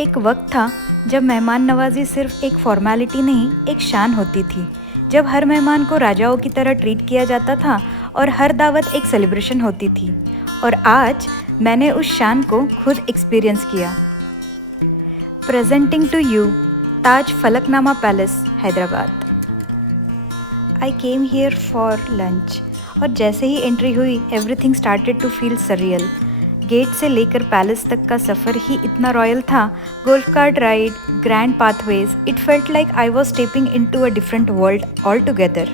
एक वक्त था जब मेहमान नवाजी सिर्फ एक फॉर्मेलिटी नहीं, एक शान होती थी। जब हर मेहमान को राजाओं की तरह ट्रीट किया जाता था और हर दावत एक सेलिब्रेशन होती थी। और आज मैंने उस शान को खुद एक्सपीरियंस किया। Presenting to you Taj Falaknuma palace, Hyderabad. I came here for lunch और जैसे ही एंट्री हुई everything started to feel surreal. Gate से लेकर पैलेस तक का सफ़र ही इतना रॉयल था। Golf cart ride, grand pathways, it felt like I was stepping into a different world altogether.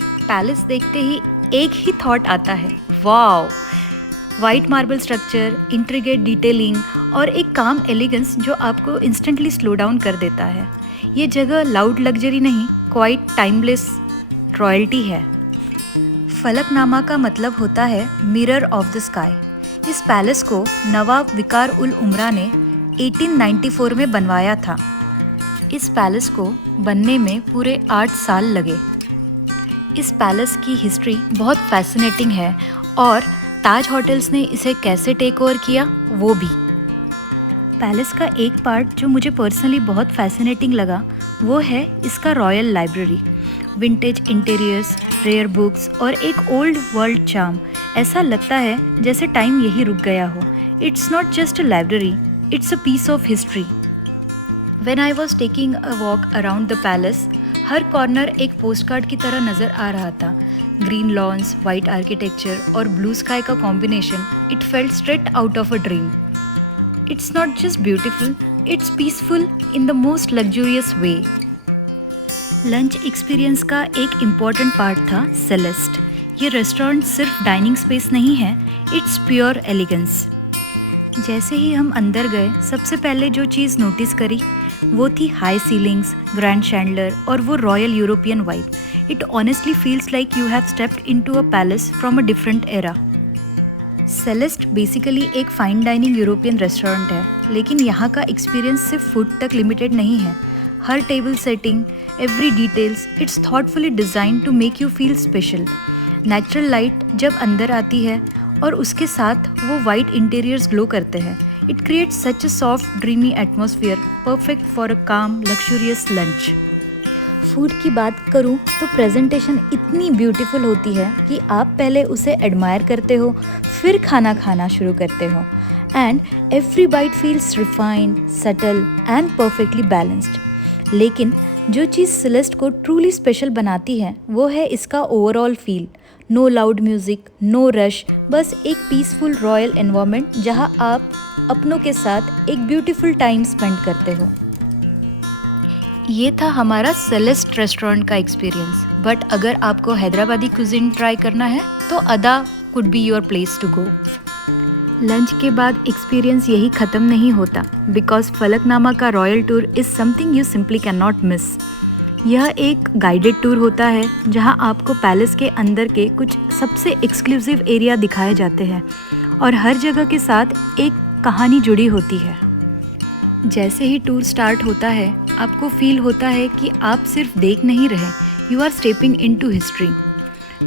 Palace देखते ही एक ही थॉट आता है, wow! White marble structure, intricate detailing और एक काम एलिगेंस जो आपको इंस्टेंटली स्लो डाउन कर देता है। ये जगह लाउड लग्जरी नहीं, क्वाइट टाइमलेस रॉयल्टी है। फलकनामा का मतलब होता है मिरर ऑफ द स्काई। इस पैलेस को नवाब विकार उल उमरा ने 1894 में बनवाया था। इस पैलेस को बनने में पूरे 8 साल लगे। इस पैलेस की हिस्ट्री बहुत फैसिनेटिंग है और ताज होटल्स ने इसे कैसे टेक ओवर किया वो भी। पैलेस का एक पार्ट जो मुझे पर्सनली बहुत फैसिनेटिंग लगा वो है इसका royal library. Vintage interiors, rare books और एक ओल्ड वर्ल्ड चार्म। ऐसा लगता है जैसे टाइम यही रुक गया हो। It's not just a library, it's a piece of history. When I was taking a walk around the palace, हर कॉर्नर एक पोस्टकार्ड की तरह नज़र आ रहा था। ग्रीन लॉन्स, वाइट आर्किटेक्चर और ब्लू स्काई का combination, it felt straight out of a dream. It's not just beautiful, it's peaceful in the most luxurious way. Lunch experience का एक इम्पॉर्टेंट पार्ट था सेलेस्ट। ये रेस्टोरेंट सिर्फ dining space नहीं है, it's pure elegance. जैसे ही हम अंदर गए सबसे पहले जो चीज़ नोटिस करी वो थी हाई सीलिंग्स, ग्रैंड शैंडलर और वो royal European vibe. It honestly feels like you have stepped into a palace from a different era. Celeste basically एक फाइन डाइनिंग यूरोपियन रेस्टोरेंट है, लेकिन यहाँ का एक्सपीरियंस सिर्फ फूड तक लिमिटेड नहीं है। हर table setting, every details, it's thoughtfully design to make you feel special. Natural light जब अंदर आती है और उसके साथ वो वाइट इंटीरियर्स ग्लो करते हैं, it creates such a soft dreamy atmosphere, perfect for a काम लग्जूरियस लंच। फूड की बात करूँ तो प्रेजेंटेशन इतनी ब्यूटीफुल होती है कि आप पहले उसे एडमायर करते हो, फिर खाना खाना शुरू करते हो। And every bite feels refined, subtle and perfectly balanced. लेकिन जो चीज़ सेलेस्ट को ट्रूली स्पेशल बनाती है वो है इसका overall feel. No loud music, no rush, बस एक पीसफुल रॉयल एनवायरनमेंट जहां आप अपनों के साथ एक ब्यूटीफुल टाइम स्पेंड करते हो। ये था हमारा सेलेस्ट रेस्टोरेंट का एक्सपीरियंस। बट अगर आपको हैदराबादी कुजिन ट्राई करना है तो Ada could be your place to go. Lunch के बाद एक्सपीरियंस यही ख़त्म नहीं होता, बिकॉज फलकनामा का royal tour is something you simply can not miss. यह एक गाइडेड टूर होता है जहां आपको पैलेस के अंदर के कुछ सबसे एक्सक्लूसिव एरिया दिखाए जाते हैं और हर जगह के साथ एक कहानी जुड़ी होती है। जैसे ही टूर स्टार्ट होता है आपको फील होता है कि आप सिर्फ देख नहीं रहे, you are stepping into history.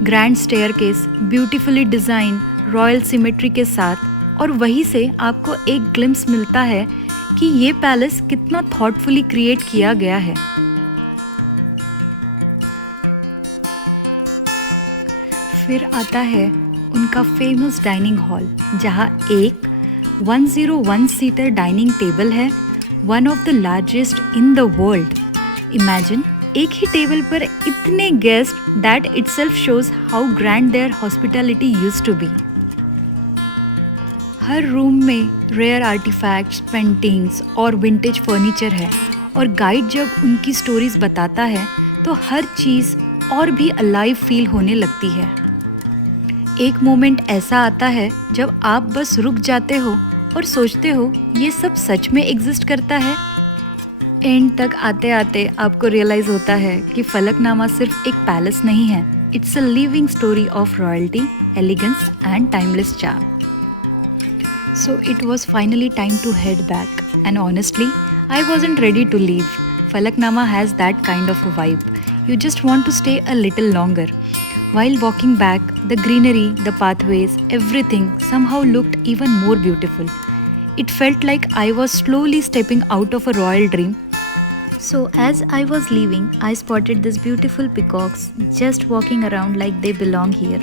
Grand staircase, beautifully design, royal symmetry के साथ, और वहीं से आपको एक ग्लिम्स मिलता है कि ये पैलेस कितना थॉटफुली क्रिएट किया गया है। फिर आता है उनका फेमस डाइनिंग हॉल, जहाँ एक 101 सीटर डाइनिंग टेबल है, one of the largest in the world. Imagine एक ही टेबल पर इतने guest, that itself shows how grand their hospitality used to be. हर रूम में रेयर आर्टिफैक्ट्स, पेंटिंग्स और विंटेज फर्नीचर है, और गाइड जब उनकी स्टोरीज बताता है तो हर चीज़ और भी अलाइव फील होने लगती है। एक मोमेंट ऐसा आता है जब आप बस रुक जाते हो और सोचते हो ये सब सच में एग्जिस्ट करता है। एंड तक आते आते आपको रियलाइज़ होता है कि फलकनामा सिर्फ एक पैलेस नहीं है, it's a living story of royalty, elegance and timeless charm. So it was finally time to head back, and honestly, I wasn't ready to leave. Falaknama has that kind of a vibe. You just want to stay a little longer. While walking back, the greenery, the pathways, everything somehow looked even more beautiful. It felt like I was slowly stepping out of a royal dream. So, as I was leaving, I spotted these beautiful peacocks just walking around like they belong here.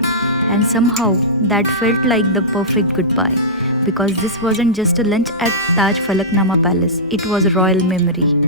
And somehow that felt like the perfect goodbye because this wasn't just a lunch at Taj Falaknama Palace, it was a royal memory.